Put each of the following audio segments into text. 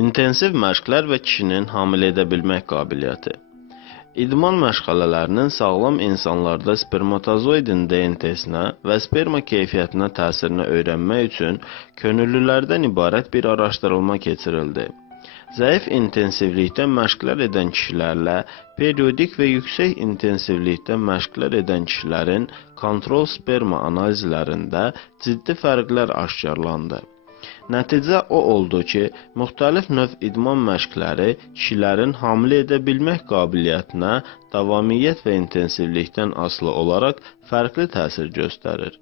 İntensiv məşqlər və kişinin hamilə edə bilmək qabiliyyəti. İdman məşğələlərinin sağlam insanlarda spermatozoidin DNT-sinə və sperma keyfiyyətinə təsirini öyrənmək üçün könüllülərdən ibarət bir araşdırılma keçirildi. Zəif intensivlikdə məşqlər edən kişilərlə periodik və yüksək intensivlikdə məşqlər edən kişilərin kontrol sperma analizlərində ciddi fərqlər aşkarlandı. Nəticə o oldu ki, müxtəlif növ idman məşqləri kişilərin hamilə edə bilmək qabiliyyətinə davamiyyət və intensivlikdən asılı olaraq fərqli təsir göstərir.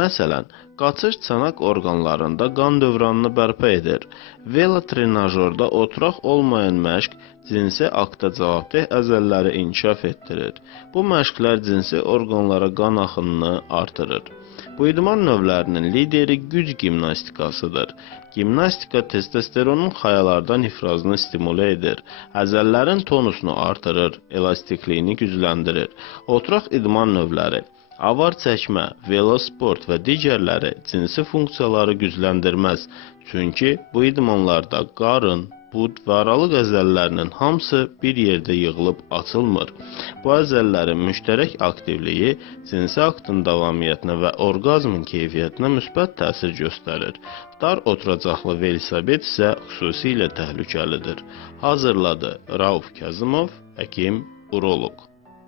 Məsələn, qaçış çanaq orqanlarında qan dövranını bərpa edir. Velotrenajorda oturaq olmayan məşq cinsi akta cavabdeh əzələləri inkişaf etdirir. Bu məşqlər cinsi orqanlara qan axınını artırır. Bu idman növlərinin lideri güc gimnastikasıdır. Gimnastika testosteronun xayalardan ifrazını stimülə edir, əzələlərin tonusunu artırır, elastikliyini gücləndirir. Oturaq idman növləri, avar çəkmə, velosport və digərləri cinsi funksiyaları gücləndirməz. Çünki bu idmanlarda qarın, bud və aralıq əzələlərinin hamısı bir yerdə yığılıb açılmır. Bu əzələlərin müştərək aktivliyi cinsi aktın davamiyyətinə və orqazmın keyfiyyətinə müsbət təsir göstərir. Dar oturacaqlı velosiped isə xüsusilə təhlükəlidir. Hazırladı Rauf Kazımov, həkim, uroloq.